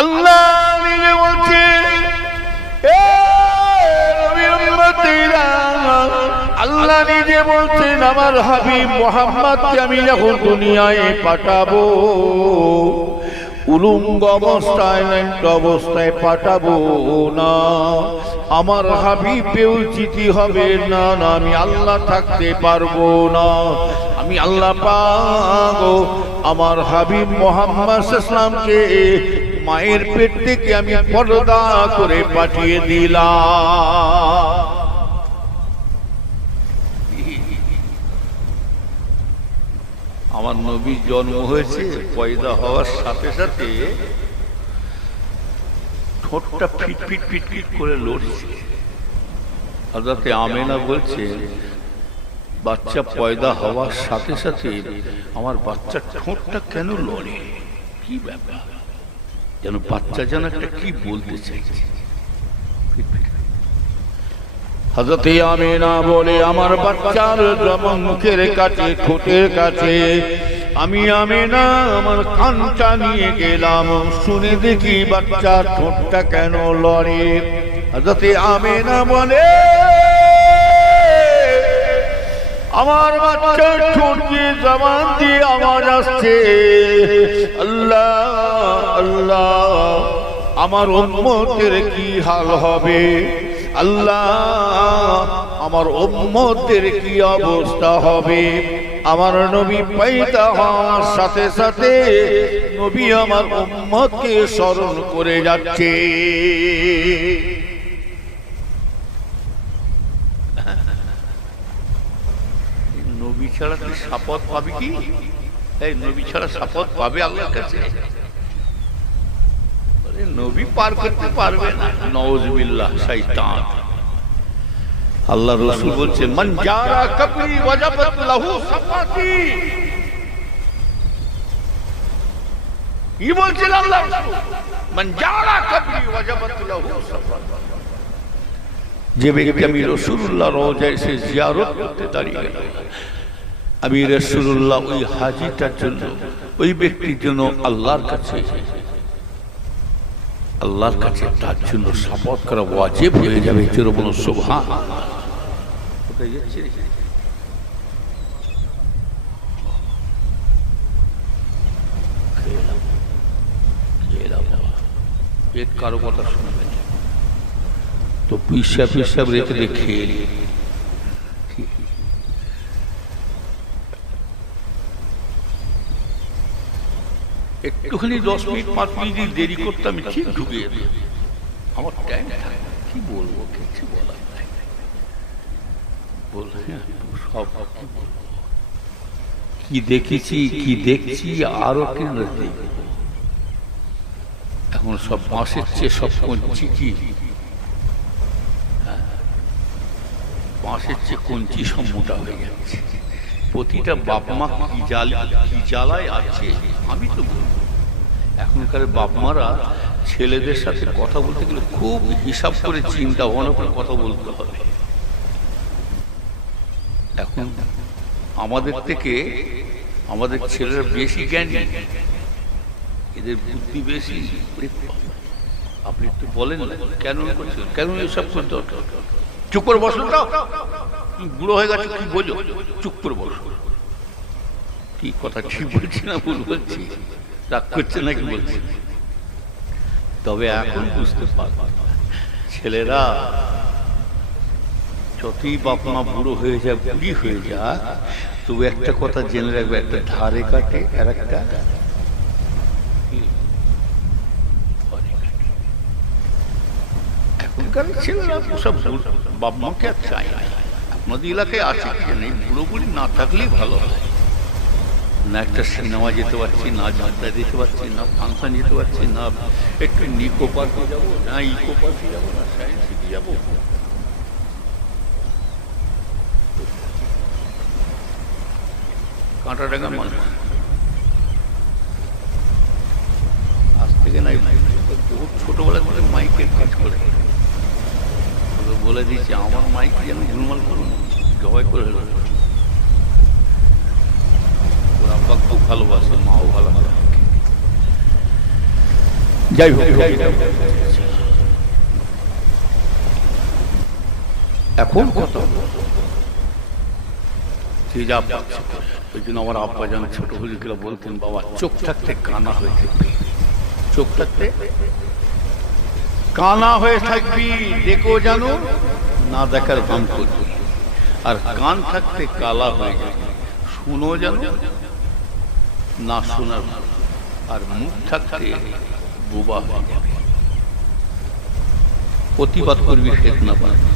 আল্লাহ নিজে বলছে, আল্লাহ নিজে বলছেন আমার হাবিব মুহাম্মদকে আমি যখন দুনিয়ায় পাঠাবো, উলঙ্গ অবস্থায় ন্যাংট অবস্থায় পাঠাবো না। আমার হাবিব বেউচিতি হবে না, না আমি আল্লাহ থাকতে পারবো না। আমি আল্লাহ পাক আমার হাবিব মুহাম্মদ সাল্লাল্লাহু আলাইহি ওয়াসাল্লামকে মায়ের পেট থেকে আমি পর্দা করে পাঠিয়ে দিলাম। আমার নবীর জন্ম হয়েছে, পয়দা হওয়ার সাথে সাথে ঠোঁটটা ফিট ফিট ফিট ফিট করে লড়ছে। হযরত আমেনা বলছে, বাচ্চা পয়দা হওয়ার সাথে সাথে আমার বাচ্চার ঠোঁটটা কেন লড়ে, কি ব্যাপার, যেন বাচ্চা যেন একটা কি বলতে চাইছে। হযরত আমেনা বলে, আমার বাচ্চার যখন মুখের কাছে ঠোঁটের কাছে আমি আমেনা আমার কানটা নিয়ে গেলাম, শুনে দেখি বাচ্চার ঠোঁটটা কেন লড়ে। হযরত আমেনা বলে, আমার বাচ্চার ঠোঁট দিয়ে জবান দিয়ে আওয়াজ আসছে, আল্লাহ আল্লাহ, আমার উম্মতের কি হাল হবে, আল্লাহ আমার উম্মতের কি অবস্থা হবে। আমার নবী পয়দা হওয়ার সাথে সাথে নবী আমার উম্মতকে স্মরণ করে যাচ্ছে। নবী ছাড়া কি শপথ পাবে, কি এই নবী ছাড়া শপথ পাবে আল্লাহর কাছে? নবী পার করতে পারবে না, নাউযুবিল্লাহ, শয়তান। আল্লাহ রাসূল বলছে, মান জারা কবরি ওয়াজাবাত লাহু সাফাতি। কি বলছেন আল্লাহ রাসূল? মান জারা কবরি ওয়াজাবাত লাহু সাফাতি। যে ব্যক্তি আমি রাসূলুল্লাহ রওজায় এসে জিয়ারত করতে দাঁড়িয়ে গেল, আমি রাসূলুল্লাহ ওই হাজিটার জন্য, ওই ব্যক্তির জন্য আল্লাহর কাছে তার জন্য শপথ করা ওয়াজিব হয়ে যাবে। জোরে বলুন সুবহানাল্লাহ। কোথায় যাচ্ছে? পেট কারো কথা শুনবে না তো পিসাব রেখে দেখে একটুখানি 10 মিনিট 5 মিনিট দেরি করতে আমি ঠিক ঢুকে যেত। আমার টাইম কি বলবো, কিছু বলার নাই। সব কি দেখেছি, কি দেখছি, আরো কেন দেখব। এখন সব বাঁশের চেয়ে সব কঞ্চি, কি বাঁশের চেয়ে কঞ্চি সব মোটা হয়ে যাচ্ছে। প্রতিটা বাপ মা কি জ্বালায় আছে আমি তো বলবো। এখনকার বাপ মারা ছেলেদের সাথে কথা বলতে গেলে খুব হিসাব করে চিন্তা ভাবনা করে কথা বলতে হবে। এখন আমাদের থেকে আমাদের ছেলেরা বেশি জ্ঞানী, এদের বুদ্ধি বেশি। আপনি একটু বলেন না কেন করছেন, কেন এসব করতে দরকার? চুপ করে বসুন তো, বুড়ো হয়ে গেছে, কি বোঝো, চুপ করে বসো। কি কথা ঠিক বলছি না ভুল বলছি, রাগ করছে নাকি বলছি? তবে এখন বুঝতে পারব ছেলেরা যতই বাপ মা বুড়ো হয়ে যায়, বুড়ি হয়ে যায়, তবু একটা কথা জেনে রাখবে, একটা ধারে কাটে আর একটা এখনকার ছেলেরা সব বাপ মাকে আর চায় না। আপনাদের এলাকায় আছে কি নেই, বুড়ো বুড়ি না থাকলেই ভালো হয়। না একটা সিনেমা যেতে পারছি, না যাত্রা যেতে পারছি, না ফাংশন যেতে পারছি, না একটু নিকো পার্কে যাবো, না ইকো পার্কে যাবো, না সায়েন্স সিটি যাবো। কাঁটাডাঙ্গা মানুষ আজ থেকে নাই, বহুত ছোটবেলা থেকে মাইকের কাজ করে বলে দিয়েছে, আমার মাইক যেন ঝুলমাল করুন, জবাই করে হলো। ওর আব্বা খুব ভালোবাসে, মাও ভালোবাসে। যাই হোক, এখন কত ওই জন্য আমার আব্বা যেন ছোট হুজুরকে বলতেন, বাবা চোখ থাকতে কানা হয়ে থাকবি, চোখ থাকতে কানা হয়ে থাকবি, দেখো জানো না দেখার ভান করবি, আর কান থাকতে কালা হয়ে যাবে, শুনো জানো না শোনার, আর মুখ থাকতে বোবা হয়ে যাবে, প্রতিবাদ করবি ফেতনা বানাবি।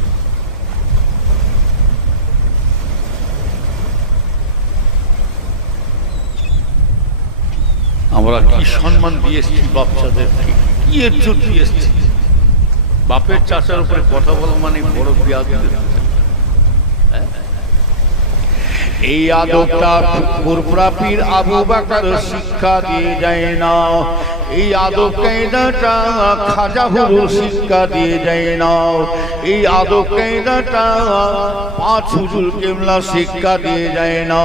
আমরা কি সম্মান দিয়ে এসছি বাচ্চাদেরকে, কি ইজ্জত দিয়ে এসছি, বাপের চাচার উপরে কথা বলা মানে বড় বিয়াদবি। এই আদবটা পুরপ্রাপীর আবু বকর শিক্ষা দিয়ে যায় না, এই আদব কায়দাটা খাজা হুজুর শিক্ষা দিয়ে যায় না, এই আদব কায়দাটা পাঁচ হুজুর কেবলা শিক্ষা দিয়ে যায় না,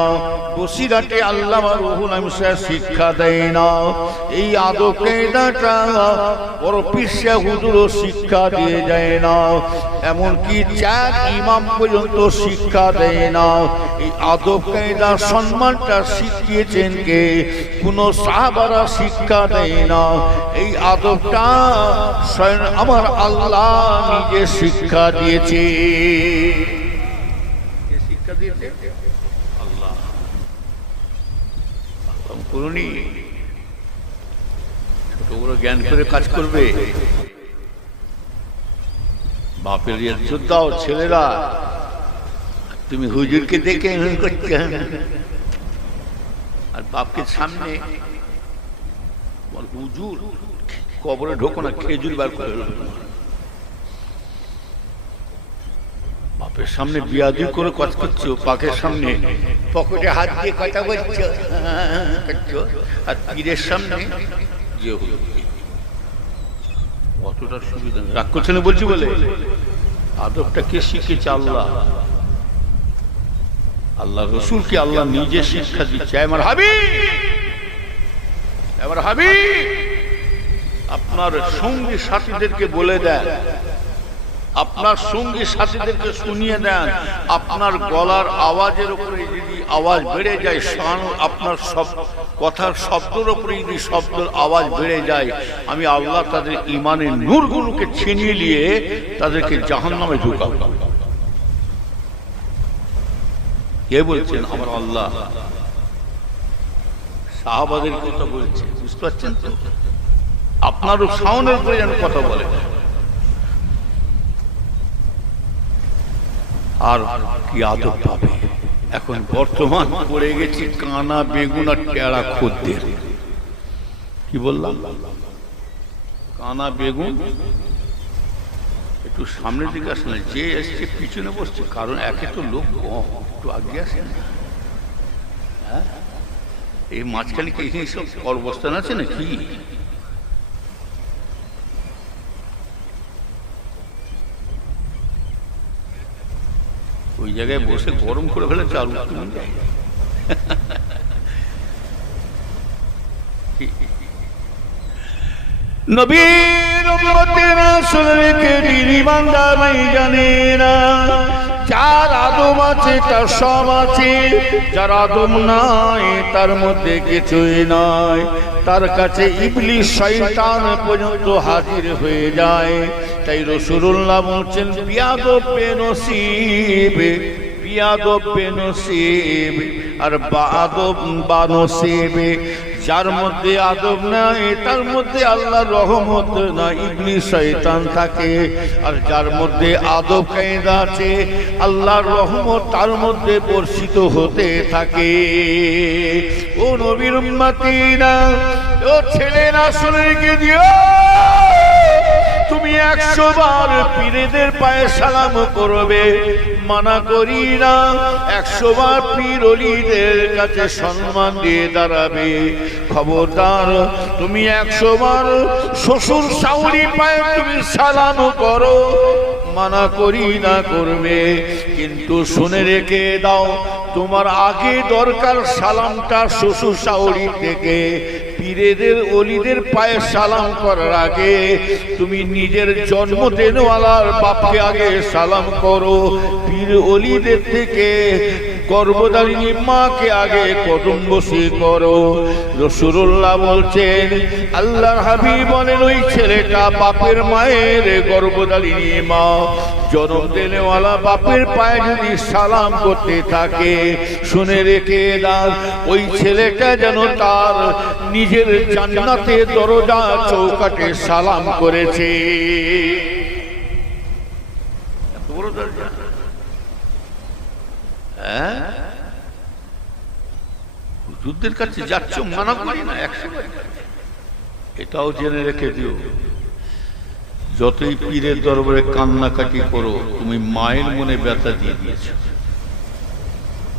বসিরাটে আল্লামা রুহুল আমিন সাহেব শিক্ষা দেয় না, এই আদব কায়দাটা বড় পীর সাহেব হুজুরও শিক্ষা দিয়ে যায় না, এমনকি চার ইমাম পর্যন্ত শিক্ষা দেয় না। এই আদব কায়দা সম্মানটা শিখিয়েছেন কে? কোন সাহাবারা শিক্ষা দেয় না, এই আদবটা স্বয়ং আমার আল্লাহ নিজে শিক্ষা দিয়েছে। শিক্ষা দিয়েছে আল্লাহ। করুনি ছোট বড় জ্ঞান করে কাজ করবে, বাপের ইজ্জত দাও ছেলেরা, তুমি হুজুরকে দেখে করতে, আর বাপকে সামনে হুজুর কবরে ঢোকো না, খেজুর বার করে বাপের সামনে বিয়াদি করে কাজ করছো, পাকের সামনে পকেটে হাত দিয়ে কথা বলছো, আর পীরের সামনে যে অতটা সুবিধা রাগ করছে না বলছি বলে। আদবটা কে শিখেছে? আল্লাহ, আল্লাহ রসুলকে আল্লাহ নিজে শিক্ষা দিচ্ছে। আমার হাবিব আপনার সঙ্গী সাথীদেরকে বলে দেন, আপনার সঙ্গী সাথীদেরকে শুনিয়ে দেন, আপনার গলার আওয়াজের উপরে যদি আওয়াজ বেড়ে যায়, আপনার সব কথার শব্দের উপরে যদি শব্দের আওয়াজ বেড়ে যায়, আমি আল্লাহ তাদের ইমানের নূরগুলোকে ছিনিয়ে নিয়ে তাদেরকে জাহান্নামে ঢুকাবো। কে বলছেন? আমার আল্লাহ। সাহাবাদের কথা বলছে, বুঝতে পারছেন তো? আপনারও শাওনের উপরে যেন কথা বলে। আর কি আদব পাবে? এখন বর্তমান পড়ে গেছি কানা বেগুন আর টেরা খদ্দের। কি বললাম? কানা বেগুন। একটু সামনের দিকে আসে না, যে এসছে পিছনে বসছে, কারণ একে তো লোক কম, একটু আগে আসে না। হ্যাঁ, এই মাঝখানে কি এখানে সব অবস্থান আছে নাকি? ওই জায়গায় বসে গরম করে ফেলে চাল নবীর উম্মতের রাসূলকে ইমানদারই জানে না। যার আদব আছে তার সব আছে, যার আদব নাই তার মধ্যে কিছুই নাই। তার কাছে ইবলিস শয়তান পর্যন্ত হাজির হয়ে যায়। তাই রাসূলুল্লাহ বলছেন, বিয়াদব বেনসিব, বিয়াদব বেনসিব আর বাদব বানসিব। যার মধ্যে আদব নাই তার মধ্যে আল্লাহর রহমত না, ইবলিস শয়তান থাকে। আর যার মধ্যে আদব কায়দা আছে আল্লাহর রহমত তার মধ্যে বর্ষিত হতে থাকে। ও নবীর উম্মতিরা, ও ছেলেরা, শুনে দিও, তুমি 100 বার পীরদের পায়ে সালাম করবে, মানা করি না। 100 বার পীর ওলিদের কাছে সম্মান দিয়ে দাঁড়াবে। খবরদার, তুমি 100 বার শ্বশুর শাশুড়ি পায়ে তুমি সালাম করো, মানা করি না করবে। কিন্তু শুনে রেখে দাও, তোমার আগে দরকার সালামটা শ্বশুর শাশুড়ি থেকে। পীরেদের অলিদের পায়ে সালাম করার আগে তুমি নিজের জন্মদিনওয়ালার বাপকে আগে সালাম করো। পীর অলিদের থেকে গর্ভধারিণী মাকে আগে কদম বসি করো। রাসূলুল্লাহ বলছেন, আল্লাহর হাবিব বলেন, ওই ছেলেটা বাপের মায়ের গর্ভধারিণী মা জন্ম দেনেওয়ালা বাপের পায়ে যদি সালাম করতে থাকে, শুনে রেখে দাও, ওই ছেলেটা যেন তার নিজের জান্নাতের দরজা চৌকাঠে সালাম করেছে। হুজুরদের কাছে যাচ্ছ, মানা করি না, 100 বার। এটাও জেনে রেখে দিও, যতই পীরের দরবারে কান্নাকাটি করো, তুমি মায়ের মনে ব্যথা দিয়ে দিয়েছ,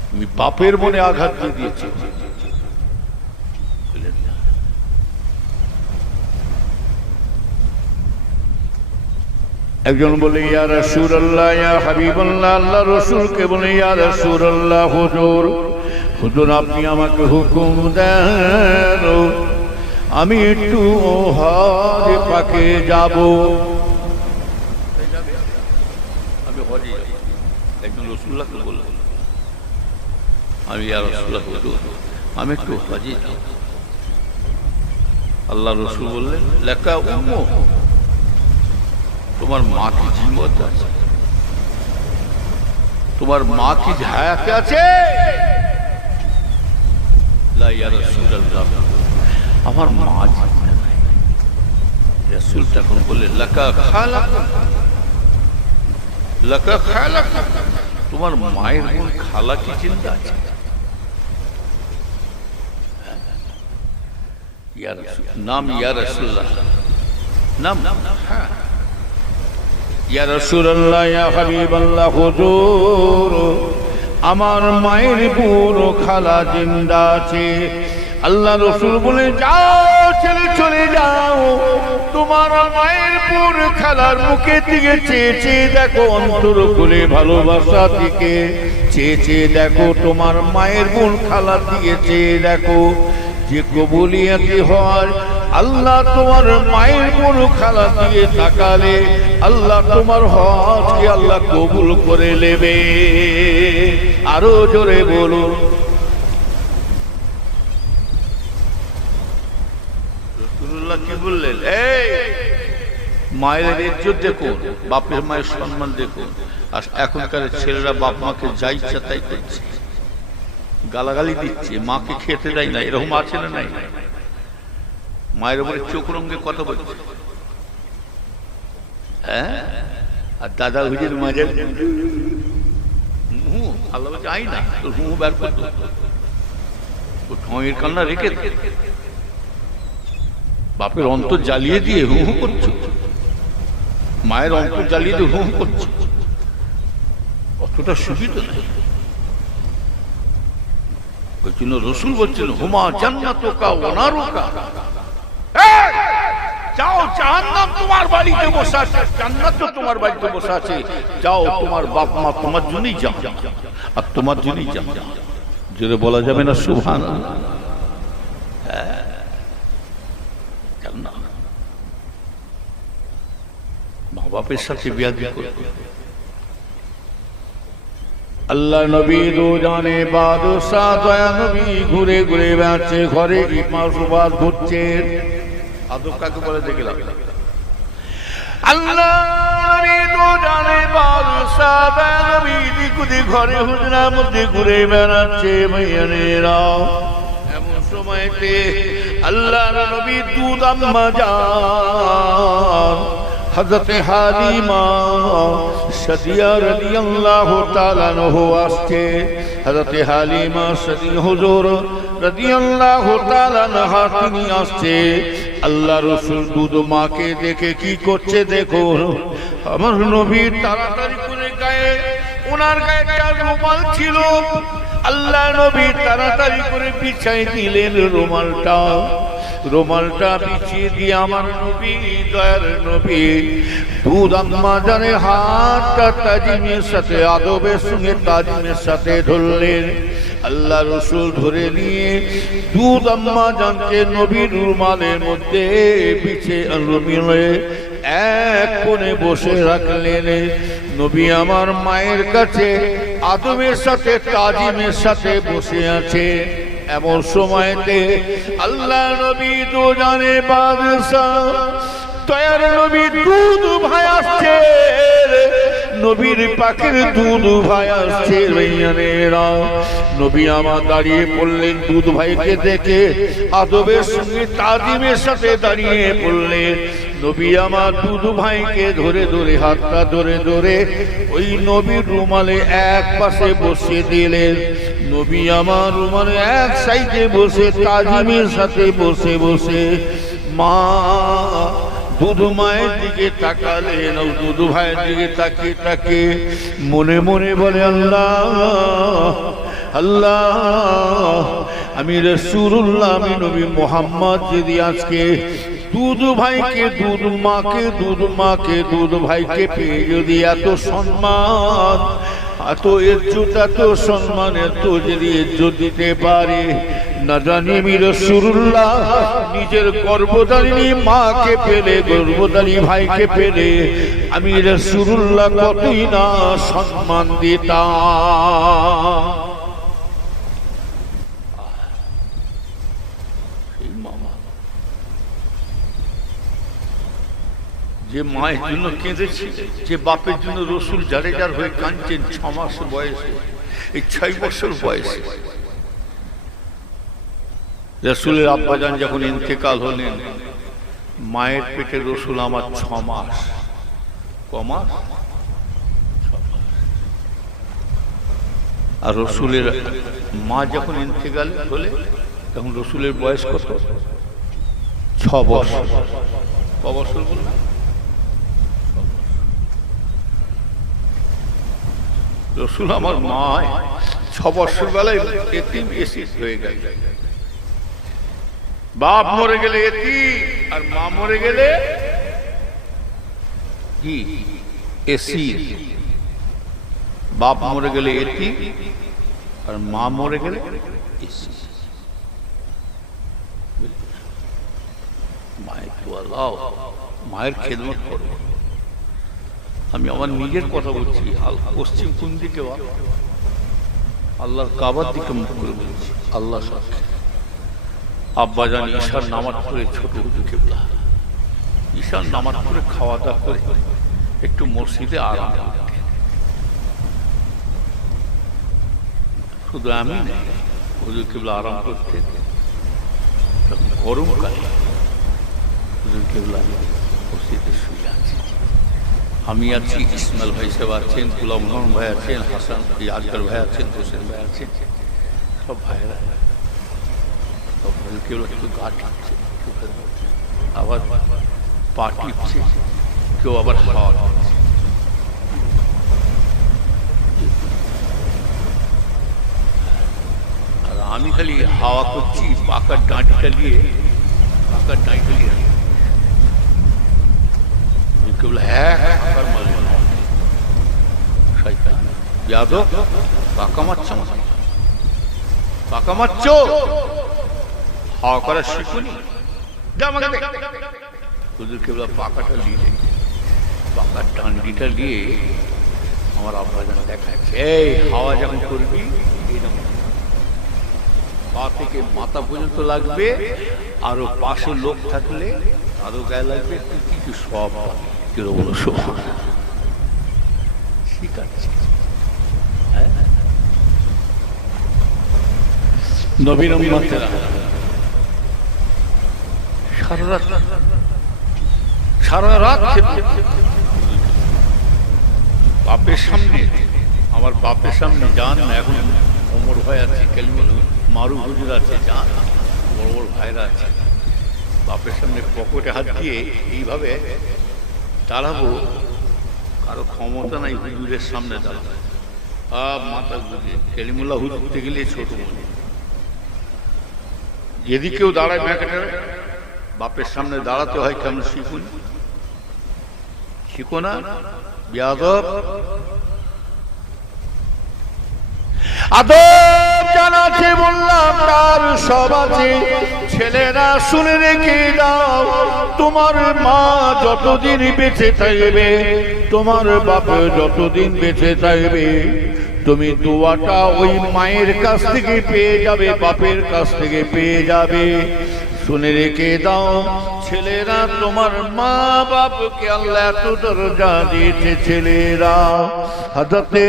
তুমি বাপের মনে আঘাত দিয়ে দিয়েছ। একজন বলে, ইয়া রাসূলুল্লাহ, ইয়া হাবিবাল্লাহ, আল্লাহ রাসূলকে বলে, ইয়া রাসূলুল্লাহ, হুজুর হুজুর আপনি আমাকে হুকুম দেন, আমি একটু হজ পাকে যাব। আমি হজে যাব। একজন রাসূলুল্লাহকে বললেন, আমি ইয়া রাসূলুল্লাহ, হুজুর আমি একটু হজে যাব। আল্লাহ রাসূল বললেন, লাকা উম্মু, তোমার মা কি জীবত আছে? তোমার মা কি হায়াতে আছে? লা ইয়া রাসূলুল্লাহ, আমার মা জিন্দা নাই। রাসূল তখন বললেন, লাকা খালাকুম, লাকা খালাকুম, তোমার মায়ের বোন খালা কি জিন্দা আছে? ইয়া রাসূল, নাম ইয়া রাসূলুল্লাহ, নাম হ্যাঁ। ইয়া রাসূলুল্লাহ, ইয়া হাবিবাল্লাহ, হুজুর আমার মায়ের বোন খালা জিন্দা আছে। আল্লাহ রাসূল বলে, যাও ছেলে, চলে যাও, তোমার মায়ের বোন খালার মুখের দিকে চেয়ে চেয়ে দেখো, অন্তর খুলে ভালোবাসা দিকে চেয়ে চেয়ে দেখো, তোমার মায়ের বোন খালার দিকে চেয়ে দেখো। যে কবুলিয়াতি হয়, আল্লাহ তোমার মায়ের বোন খালা দিয়ে তাকালে আল্লাহ তোমার হজকে আল্লাহ কবুল করে নেবে। আরো জোরে বলুন। রাসূলুল্লাহ কি বললেন? এই মায়ের ইজ্জত দেখুন, বাপের মায়ের সম্মান দেখুন। আর এখনকার ছেলেরা বাপ মাকে যা ইচ্ছা তাই করছে, গালাগালি দিচ্ছে, মাকে খেতে দেয় না, এরকম আছে না নাই? মায়ের উপরে চোখ রঙে কথা বলছে, হ্যাঁ। আর দাদা হুজুর মাঝে আল্লাহ বলছে, আই না তোর হু বের করতো, ও ঠোঁয়ের কান্না রেখে বাপের অন্তর জ্বালিয়ে দিয়ে হু হু করছো, মায়ের অন্তর জ্বালিয়ে দিয়ে হু হু করছো, অতটা সুবিধা নাই। ওই জন্য রসুল বলছেন, হুমা জান্নাতুকা ওয়া নারুকা, যাও, জাহান্নাম তোমার বাড়িতে বসে আছে, জান্নাত তো তোমার বাড়িতে বসে আছে। যাও, তোমার বাপ মা তোমার জন্যই যাও, আর তোমার জন্যই যাও। জোরে বলা যাবে না সুবহানাল্লাহ? হ্যাঁ, জান্নাত মা বাপের সাথে বিয়াদবি করবে। আল্লাহ নবী রোজানে বাদশাহ দয়া নবী ঘুরে ঘুরে বেড়াচ্ছে, ঘরে ইমাম সুবাদ ঘুরছে। আদব কাকে বলে দেখলাম? আল্লাহ নবী রোজানে বাদশাহ দয়া নবী দিকুদি ঘরে হুজরার মধ্যে ঘুরে বেড়াচ্ছে। ভাইয়ানেরা, এমন সময়তে আল্লাহ নবী দুধ আম্মা জান হযরত হালিমা সাদিয়া রাদিয়াল্লাহু তাআলা আনহু আসছে। হযরত হালিমা সাদিয়া হুজুর রাদিয়াল্লাহু তাআলা আনহা তিনি আসছে। আল্লাহ রাসূল দুধ মাকে দেখে কি করছে দেখো। আমার নবী তাড়াতাড়ি করে গায়ে, ওনার গায়ে একটা রুমাল ছিল, আল্লাহ নবী তাড়াতাড়ি করে বিছাই দিলেন রুমালটা। রুমালটা বিছিয়ে দিয়ে আমার নবী দয়ার নবী দুধ আম্মা জানে হাতটা তাজিমের সাথে আদবের সঙ্গে তাজিমের সাথে ধরলেন। আল্লাহ রসুল ধরে নিয়ে দুধ আম্মা জানকে নবীর রুমালের মধ্যে বিছে রুমিলে এক কোণে বসে রাখলেন। নবী আমার মায়ের কাছে আদবের সাথে তাজিমের সাথে বসে আছে। এমন সময়তে আল্লাহ নবী তো জানে বাদশাহ দয়ার নবী দুধ ভাই আসছে, নবীর পাখির দুধ ভাই আসছে। নবী আমার দাঁড়িয়ে পড়লেন, দুধ ভাইকে দেখে আদবের সঙ্গে তাজিমের সাথে দাঁড়িয়ে পড়লেন। নবী আমার দুধ ভাইকে ধরে ধরে হাতটা ধরে ধরে ওই নবীর রুমালে এক পাশে বসিয়ে দিলেন। নবী আমার রুমালে এক সাইডে বসে তাজিমের সাথে বসে বসে মা দুধ মায়ের দিকে তাকালেন। দুধ ভাইয়ের দিকে তাকিয়ে তাকে মনে মনে বলে আল্লাহ আল্লাহ, আমি রাসূলুল্লাহ, আমি নবী মুহাম্মদ যদি আজকে দুধ ভাইকে দুধ মাকে দুধ ভাইকে পেয়ে যদি এত সম্মান এত ইজ্জত এত সম্মান এত যদি ইজ্জত দিতে পারে, না জানি আমি রাসূলুল্লাহ নিজের গর্ভধারিণী মাকে পেলে গর্ভধারী ভাইকে পেলে আমি রাসূলুল্লাহ কতই না সম্মান দিতাম। যে মায়ের জন্য কেঁদেছে, যে বাপের জন্য রসুল জারেজার হয়ে কাঁদছেন 6 মাস বয়সে, এই 6 বছর বয়সে রসুলের আব্বাজান যখন ইন্তেকাল হলেন, মায়ের পেটে রসুল আমার 6 মাস। কমাস আর রসুলের মা যখন ইন্তেকাল হলে তখন রসুলের বয়স কত? 6 বছর। ক বছর বললাম? রসুল আমার মা 6 বছর বেলায় এতিম এসিড হয়ে গেল। বাপ মরে গেলে এতিম আর মা মরে গেলে কি এসিড। বাপ মরে গেলে এতিম আর মা মরে গেলে এসিড। মায়ের দোয়া দাও, মায়ের খেদমত করো। আমি আমার নিজের কথা বলছি, পশ্চিম কোন দিকে? আল্লাহর কাবার দিকে মুখ করে বলছি। আল্লাহ সাক্ষী, আব্বাজান ঈশার নামাজ পড়ে ছোট হুজুর কেবলা ঈশার নামাজ পড়ে খাওয়া দাওয়া করে একটু মসজিদে আরাম করতেন। শুধু আমি না, হুজুর কেবলা আরাম করতেন। তখন গরমকালে হুজুর কেবলা মসজিদে শুয়ে আছে। আমি আছি, ইসমাইল ভাই সাহেব আছেন, গোলাম মোহাম্মদ ভাই আছেন, হাসান আকবর ভাই আছেন, হোসেন ভাই আছেন, সব ভাইয়েরা। কেউ একটু গা টিপছে, আবার পা টিপছে, কেউ আবার হাওয়া খাচ্ছে। আর আমি খালি হাওয়া করছি পাকার ডাঁটিটা নিয়ে, পাকার ডাঁটিটা নিয়ে। কেবল হ্যাঁ যাদব পাকা মারছ, পাকা মারছ, হাওয়া করা শিখুনি। হুজুর কেবলা পাকাটা নিয়ে, পাকার ডান্ডিটা নিয়ে আমার আব্বাজান দেখাচ্ছে, এই হাওয়া যখন করবি এইরকম পা থেকে মাথা পর্যন্ত লাগবে, আরো পাশে লোক থাকলে আরো গায়ে লাগবে, কিছু সব কেউ বলো সোহান শিখাচ্ছে। নবীন উম্মতেরা সারা রাত বাপের সামনে, আমার বাপের সামনে যান না, এখন ওমর ভাই আছে, কালিমুল মারুফ হুজুর আছে, যান বড় বড় ভাইরা আছে, বাপের সামনে পকেটে হাত দিয়ে এইভাবে দাঁড়াবো, কারো ক্ষমতা নাই হুজুরের সামনে দাঁড়াবো। মাথা ঘুরিয়ে কালিমুল্লাহ হুজুর উঠতে গেলে ছোট মনে, যদি কেউ দাঁড়ায় ম্যাকেটে বাপের সামনে দাঁড়াতে হয় কেমন শিখুন, শিখো না বেয়াদব। আদব জানা আছে বললাম, তার সব আছে। ছেলেরা শুনে রেখে দাও, তোমার মা যতদিন বেঁচে থাকবে, তোমার বাপ যতদিন বেঁচে থাকবে, তুমি দোয়াটা ওই মায়ের কাছ থেকে পেয়ে যাবে, বাপের কাছ থেকে পেয়ে যাবে। শুনে রেখে দাও ছেলেরা, তোমার মা বাপকে আল্লাহ এত দরজা দিয়েছে। ছেলেরা হযরতে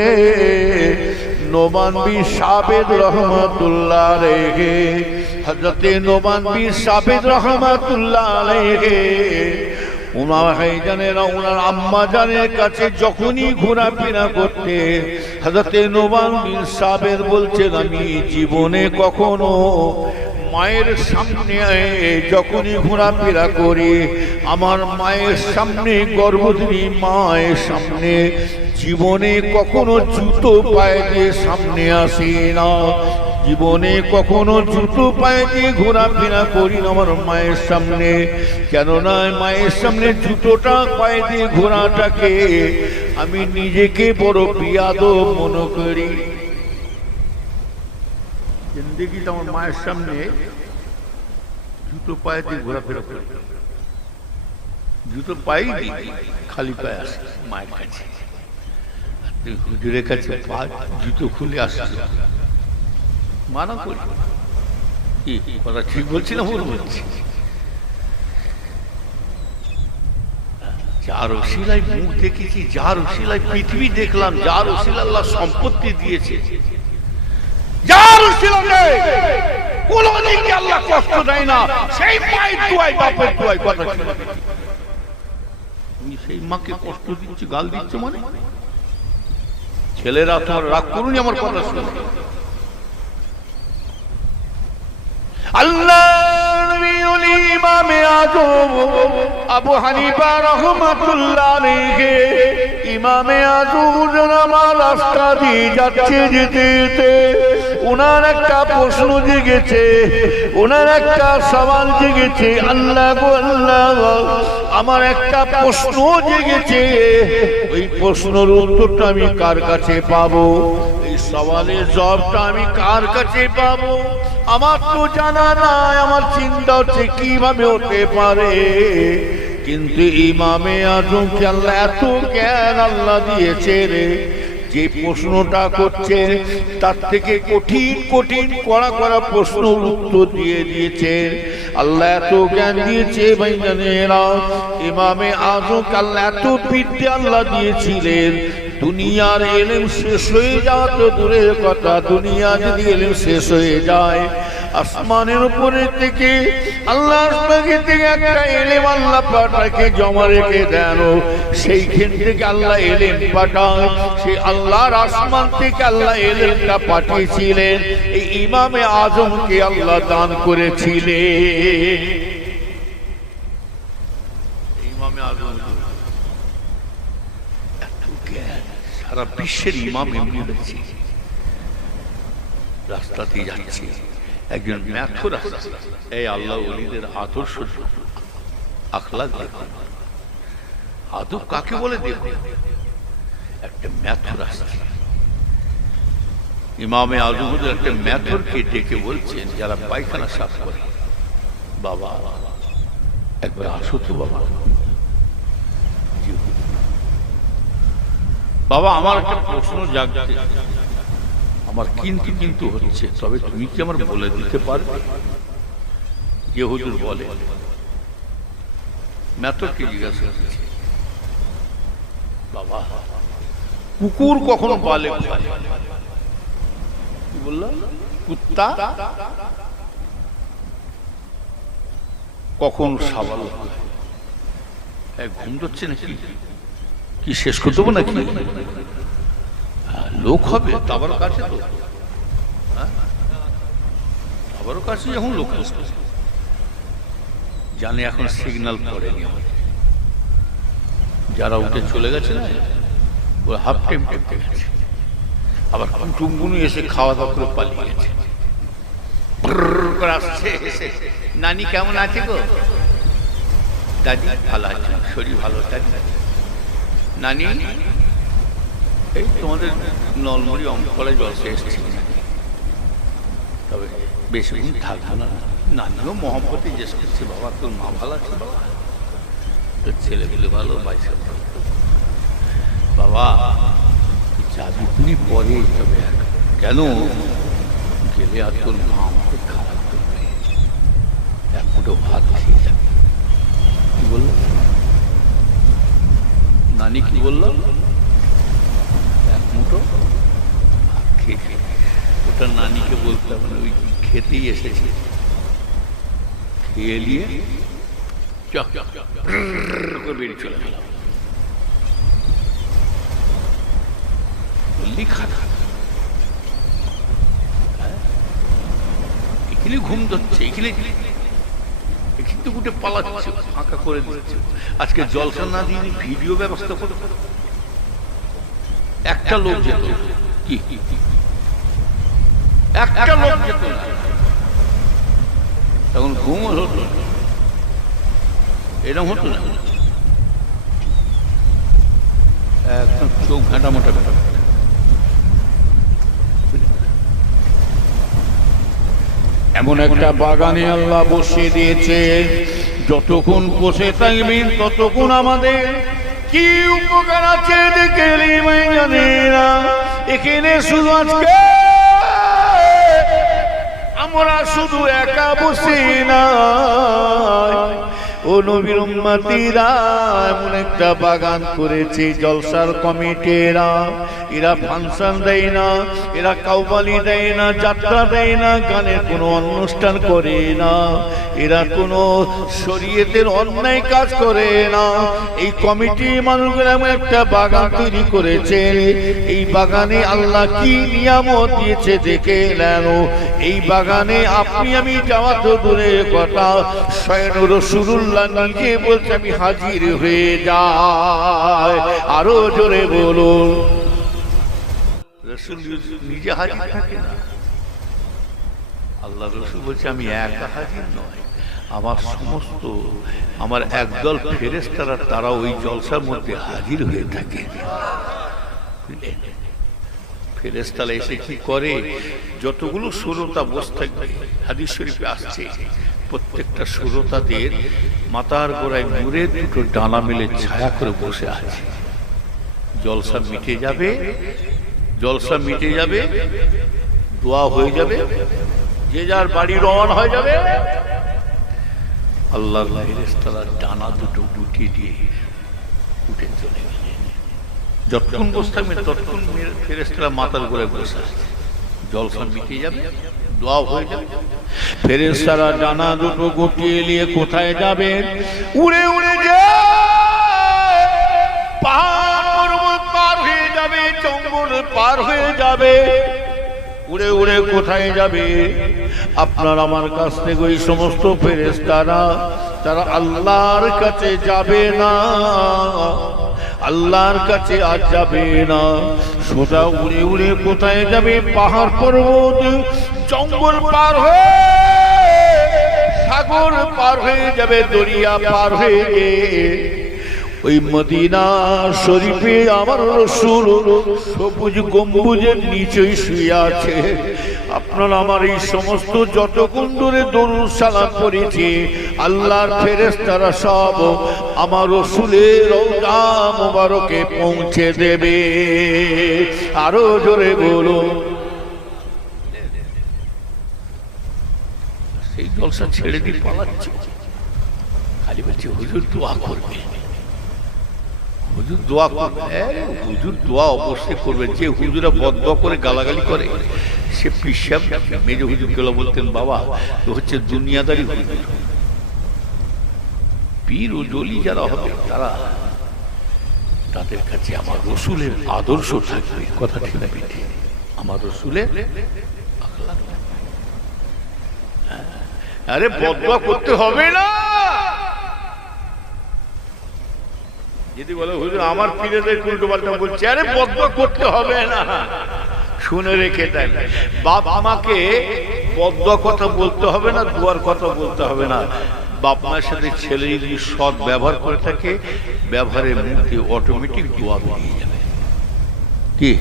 নোমান বিন সাবেদ রহমাতুল্লাহ আলাইহি, হযরতে নোমান বিন সাবেদ রহমাতুল্লাহ আলাইহি ওনার ভাইজানেরা ওনার আম্মা জানের কাছে যখনই ঘোরাফেরা করতে, হযরতে নোমান বিন সাবেদ বলছেন, আমি জীবনে কখনো মায়ের সামনে যখনই ঘোরাফেরা করি, আমার মায়ের সামনে, গর্ভবতী মায়ের সামনে জীবনে কখনো জুতো পায়ে দিয়ে সামনে আসি না, জীবনে কখনো জুতো পায়ে দিয়ে ঘোরাফেরা করি না আমার মায়ের সামনে। কেননা মায়ের সামনে জুতোটা পায়ে দিয়ে ঘোরাটাকে আমি নিজেকে বড় বিয়াদব মনে করি। জিন্দেগিতে আমার মায়ের সামনে জুতো পায়ে দিয়ে ঘোরাফেরা করি, জুতো পাই দিই, খালি পায়ে আসি মায়ের কাছে, হুজুরের কাছে পা জুতো খুলে আসছে, মানা করি। কি কথা ঠিক বলছি না ভুল বলছি? যার ওসিলায় মুখ দেখেছি, যার ওসিলায় পৃথিবী দেখলাম, যার ওসিলায় আল্লাহ সম্পত্তি দিয়েছে, যার ওসিলায় কোনদিকে আল্লাহ কষ্ট দেয় না, সেই মায়ের দোয়ায়, বাপের দোয়ায়, কথা ছিল। তুমি সেই মাকে কষ্ট দিচ্ছ, গাল দিচ্ছ মানে? ছেলেরা তোমার রাগ করুনি, আমার কথা শুনে। আল্লাহ নবীর ইমামে আযম আবু হানিফা রাহমাতুল্লাহ আলাইহি, ইমামে আযম আমার রাস্তা দিয়ে যাচ্ছে, যেতে যেতে ওনার একটা প্রশ্ন জেগেছে, ওনার একটা সওয়াল জেগেছে। আল্লাহ গো আল্লাহ, আমার একটা প্রশ্ন জেগেছে, ওই প্রশ্নের উত্তরটা আমি কার কাছে পাবো? এই সওয়ালের জবাবটা আমি কার কাছে পাবো? আমার তো জানা নাই, আমার চিন্তা হচ্ছে কিভাবে হতে পারে। কিন্তু ইমামে আযমকে আল্লাহ এত জ্ঞান আল্লাহ দিয়েছে রে, যে প্রশ্নটা করছে তার থেকে কঠিন কঠিন কড়া কড়া প্রশ্নের উত্তর দিয়ে দিয়েছে। আল্লাহ এত জ্ঞান দিয়েছে ভাইজানেরা, ইমামে আযমকে আল্লাহ এত বিদ্যা আল্লাহ দিয়েছিলেন। দুনিয়ার ইলম শেষ হয়ে যাওয়া তো দূরের কথা, দুনিয়া যদি ইলম শেষ হয়ে যায়, আসমানের উপরে থেকে আল্লাহ থেকে একটা ইলম আল্লাহ পাঠাকে জমা রেখে দেন, সেইখান থেকে আল্লাহ ইলম পাঠায়। সেই আল্লাহর আসমান থেকে আল্লাহ ইলমটা পাঠিয়েছিলেন, এই ইমামে আযমকে আল্লাহ দান করেছিলেন। ইমামে আযম সারা বিশ্বের ইমাম এমনি হয়েছে। রাস্তাতে যাচ্ছে একজন ম্যাথর, এই আল্লাহ ওলিদের আদর্শ আখলাক দেখুন, আদব কাকে বলে দেখুন। একটা ম্যাথর আসছে, ইমামে আযম একটা ম্যাথরকে ডেকে বলছেন, যারা পায়খানা সাফ করে, বাবা একবার আসো তো বাবা। বাবা আমার একটা প্রশ্ন জাগছে, আমার কিন্তু কিন্তু হচ্ছে, তবে তুমি কি আমার বলে দিতে পারবে? যে হুজুর বলে, ম্যাথরকে জিজ্ঞাসা করছে, বাবা কুকুর কখনো বালে খায়? কি বললাম? কুত্তা কখন সাবাল খায়? ঘুম ধরছে নাকি? কি শেষ করতে হবে নাকি? লোক হবে তাবার কাছে, তো তাবার কাছে যখন লোক জানে, এখন সিগন্যাল পড়েনি আমাদের, যারা উঠে চলে গেছে না, ওরা হাফ টাইম টেপতে গেছে, আবার কুটুমগুলো এসে খাওয়া দাওয়া করে পালিয়ে গেছে। আসছে এসে, নানি কেমন আছে গো? দাদি ভালো আছে, শরীর ভালো দাদি। নানি এই তোমাদের নলমুড়ি অঙ্কলা জলসে এসেছি, তবে বেশিক্ষণ থাকবো না। নানিও মহব্বতে জিজ্ঞেস করছে, বাবা তোর মা ভালো আছে বাবা, তোর ছেলেগুলো ভালো, বাইসে বাবা যাবি তুমি পরে, তবে কেন গেলে আর তোর মা আমাকে খারাপ করবে, এক মুঠো ভাত খেয়ে যাবে। কি বলল নানি, কি বলল? এক মুঠো ভাত খেয়ে, ওটা নানিকে বলতে হবে না, ওই খেতেই এসেছে। খেয়ে নিয়ে বেরিয়ে চলে গেল। এখানে ঘুম ধরছে, এখানে কিন্তু গুটে পালাচ্ছে, ফাঁকা করে দিচ্ছে। আজকে জলসা না দিয়ে ভিডিও ব্যবস্থা করে একটা লোক যেত, কি একটা লোক যেত না, তখন ঘুম হতো না, এরকম হতো না, একদম চোখ ঘাঁটা মোটা ব্যাপার। এমন একটা বাগানে আল্লাহ বসিয়ে দিয়েছে, যতক্ষণ বসে থাকবেন ততক্ষণ আমাদের কি উপকার আছে দেখে জানে না। এখানে শুধু আজকে আমরা শুধু একা বসে না, ও নবীর উম্মতিরা এমন একটা বাগান করেছে জলসার কমিটিরা। এরা ফাংশন দেয় না, এরা কাউবালি দেয় না, যাত্রা দেয় না, গানের কোনো অনুষ্ঠান করে না, এরা কোনো শরীয়তের অন্যায় কাজ করে না। এই কমিটি মানুষগুলো এমন একটা বাগান তৈরি করেছে, এই বাগানে আল্লাহ কি নিয়ামত দিয়েছে দেখে নেন। এই বাগানে আপনি আমি যাওয়া তো দূরের কথা, স্বয়ং রাসূলুল্লাহ নিজে বলছে আমি হাজির হয়ে যাই। আরো জোরে বলুন, রাসূল নিজে হাজির থাকে না, আল্লাহ রাসূল বলছে আমি একা হাজির নয়, আমার সমস্ত আমার একদল ফেরেশতারা তারা ওই জলসার মধ্যে হাজির হয়ে থাকে। ফেরেশতারা এসে কি করে, যতগুলো শ্রোতা বসে থাকবে, হাদিস শরীফে আসছে প্রত্যেকটা শ্রোতাদের মাথার গোড়ায় নূরের দুটো ডানা মেলে ছায়া করে বসে আছে। জলসা মিটে যাবে, জলসা মিটে যাবে, দোয়া হয়ে যাবে, যে যার বাড়ি রওনা হয়ে যাবে। আল্লাহর ফেরেশতারা ডানা দুটো গুটিয়ে দিয়ে উঠে চলে গেলে, যতক্ষণ বসে থাকবে ততক্ষণ ফেরেশতারা মাথার গোড়ায় বসে আছে। জলসা মিটে যাবে, দোয়া হয়ে যাবে, ফেরেশতারা ডানা দুটো গুটিয়ে নিয়ে কোথায় যাবে? উড়ে উড়ে যায়, পাহাড় পর্বত পার হয়ে যাবে, জঙ্গল পার হয়ে যাবে, উড়ে উড়ে কোথায় যাবে? আপনার আমার কাছ থেকে ওই সমস্ত ফেরেশতারা তারা আল্লাহর কাছে যাবে না, আল্লাহর কাছে আর যাবে না। সোজা উড়ে উড়ে কোথায় যাবে? পাহাড় পর্বত জঙ্গল পার হয়ে, সাগর পার হয়ে যাবে, দরিয়া পার হয়ে ওই মদিনা শরীফে আমার রাসূল সবুজ গম্বুজের নিচেই শুয়ে আছে। আপনার আমার এই সমস্ত যতক্ষণ ধরে দরুদ সালাম করেছি, আল্লাহর ফেরেশতারা সব আমার রাসূলের রওজা মুবারকে পৌঁছে দেবে। আরো জোরে বলো। সেই জলসা ছেড়ে দিয়ে পালাচ্ছে, খালি বলছে হুজুর দোয়া করবে, হুজুর দোয়া করবে। হুজুর দোয়া অবশ্যই করবে। যে হুজুরা বদদোয়া করে গালাগালি করে সে পিসাব। মেজ হুজুর গুলো বলতেন বাবা তো হচ্ছে দুনিয়াদারি হুজুর। পীর ও জলি যারা হবে তারা, তাদের কাছে আমার রাসূলের আদর্শ থাকবে। কথা ঠিক না বেঠি? আমার রাসূলের আখলাক। আরে বদদোয়া করতে হবে না। যদি বলে হুজুর আমার পীরেদের উল্টো পাল্টা বলছে, আরে বদদোয়া করতে হবে না। শুনে রেখে দেন, বাপ আমাকে বদদোয়া কথা বলতে হবে না, দুয়ার কথা বলতে হবে না। বাপ মায়ের সাথে ছেলে যদি সৎ ব্যবহার করে থাকে, ব্যবহারের মধ্যে অটোমেটিক দোয়া বেরিয়ে যাবে। কি?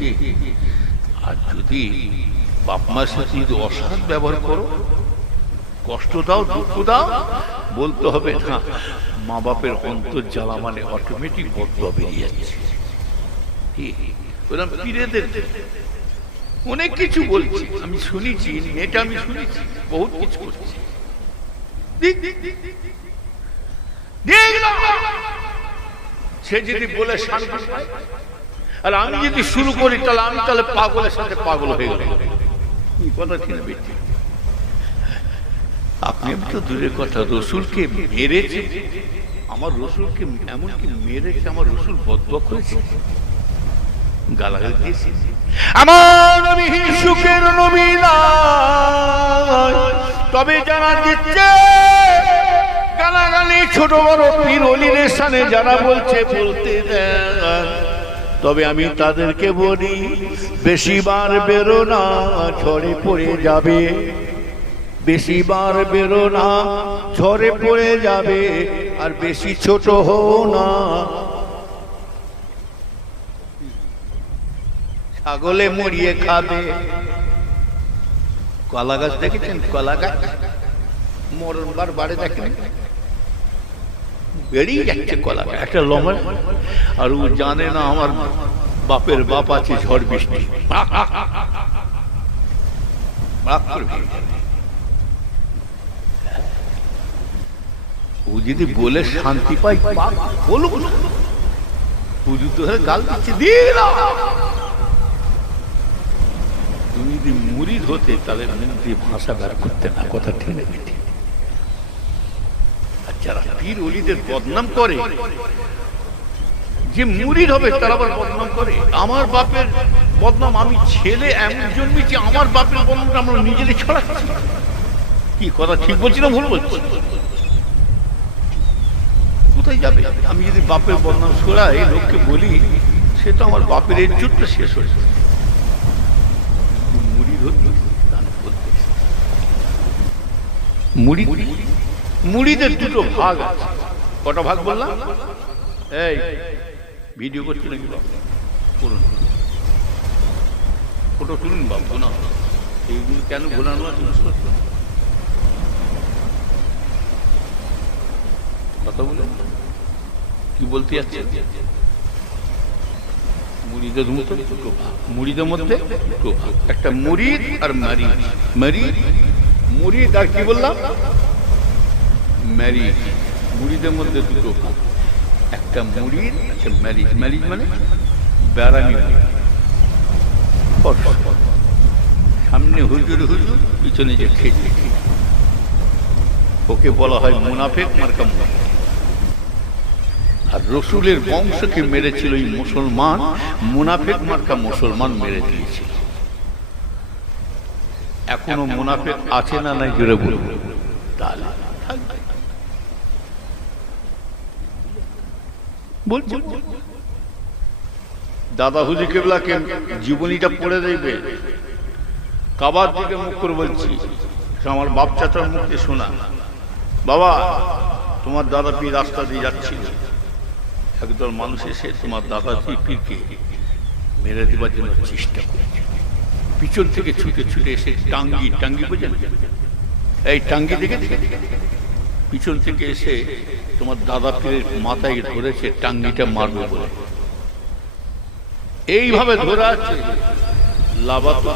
আর যদি বাপ মায়ের সাথে যদি অসৎ ব্যবহার করো, কষ্ট দাও, দুঃখ দাও, বলতে হবে না, মা বাপের অন্তর জ্বালা, মানে অটোমেটিক বদদোয়া বেরিয়ে যাচ্ছে। পীরেদের অনেক কিছু বলছি, আমি শুনেছি, এটা আমি শুনেছি, বহুত কিছু করছি। সে যদি বলে শান্তি পায়, আর আমি যদি শুরু করি, তাহলে আমি পাগলের সাথে পাগল হয়ে গেল। কি কথা ঠিক বেশি? আপনি তো দূরের কথা, রসুলকে মেরেছে, আমার রসুলকে এমনকি মেরেছে, আমার রসুল বদদোয়া করেছে, গালাগালি দিয়েছে। আমার নবী সুখের নবী নয়, তবে জানা দিচ্ছে গালাগালি ছোট বড় পীর ওলিদের সামনে যারা বলছে বলতে দেন, তবে আমি তাদেরকে বলি, বেশিবার বেরো না, ঝড়ে পড়ে যাবে। বেশিবার বেরো না, ঝড়ে পড়ে যাবে। আর বেশি ছোট হও না, ছাগলে মরিয়ে খাবে। কলা গাছ দেখেছেন? কলা গাছ মরণবার বাড়ে দেখেন, বেরিয়ে যাচ্ছে কলা গাছ, একটা লম্বা। আর ও জানে না আমার বাপের বাপ আছে ঝড় বৃষ্টি, ও যদি বলে শান্তি পাই, বলুক, পুজো তো গাল দিচ্ছে, দিলাম। তুমি যদি মুরিদ হতে, তাহলে মুখ দিয়ে ভাষা বের করতে না, কথা ঠিক না? আর যারা পীর ওলিদের বদনাম করে, যে মুরিদ হবে তারা আবার বদনাম করে। আমার বাপের বদনাম, আমি ছেলে এমন জন্মেছি, আমার বাপের বদনাম আমরা নিজেদের ছড়াচ্ছি। কি কথা ঠিক বলছি না ভুল বলছি? কোথায় যাবে? আমি যদি বাপের বদনাম ছড়াই, লোককে বলি, সে তো আমার বাপের ইজ্জতটা শেষ হয়েছে। মুড়িদের দুটো ভাগ আছে। কটা ভাগ বললাম? এই ভিডিও করছি নাকি? ফটো তুলুন বাবু না, এইগুলো কেন ঘোরানো আছে? কথা বলে কি বলতে যাচ্ছে? মুরিদের মধ্যে দুটো ভাগ, মুরিদের মধ্যে দুটো ভাগ, একটা মুরিদ আর মারিদ। মারিদ, মুরিদ আর কি বললাম? ম্যারিজ। মুরিদের মধ্যে দুটো ভাগ, একটা মুরিদ, একটা ম্যারিজ। ম্যারিজ মানে বেড়ানি, সামনে হুজুর হুজুর, পিছনে যে খেয়ে, ওকে বলা হয় মুনাফিক মার্কা মুনাফিক। আর রসুলের বংশকে মেরেছিল এই মুসলমান, মুনাফিক মার্কা মুসলমান মেরে দিয়েছিল। এখনো মুনাফিক আছে না নাই জোরে বলব? তাহলে বলছি, দাদা হুজুর কেবলাকে জীবনীটা পড়ে দেখবে, কাবার দিকে মুখ করে বলছি, আমার বাপ চাচার মুখে শোনা, বাবা তোমার দাদা পীর রাস্তা দিয়ে যাচ্ছিল, একদল মানুষ এসে তোমার দাদা পীরকে মেরে দেবার জন্য চেষ্টা করেছে। পিছন থেকে ছুটে ছুটে এসে টাঙ্গি, টাঙ্গি বোঝেন? এই টাঙ্গি দেখে পিছন থেকে এসে তোমার দাদা পীরের মাথায় ধরেছে, টাঙ্গিটা মারবে বলে। এইভাবে ধরে আছে, লাভাতো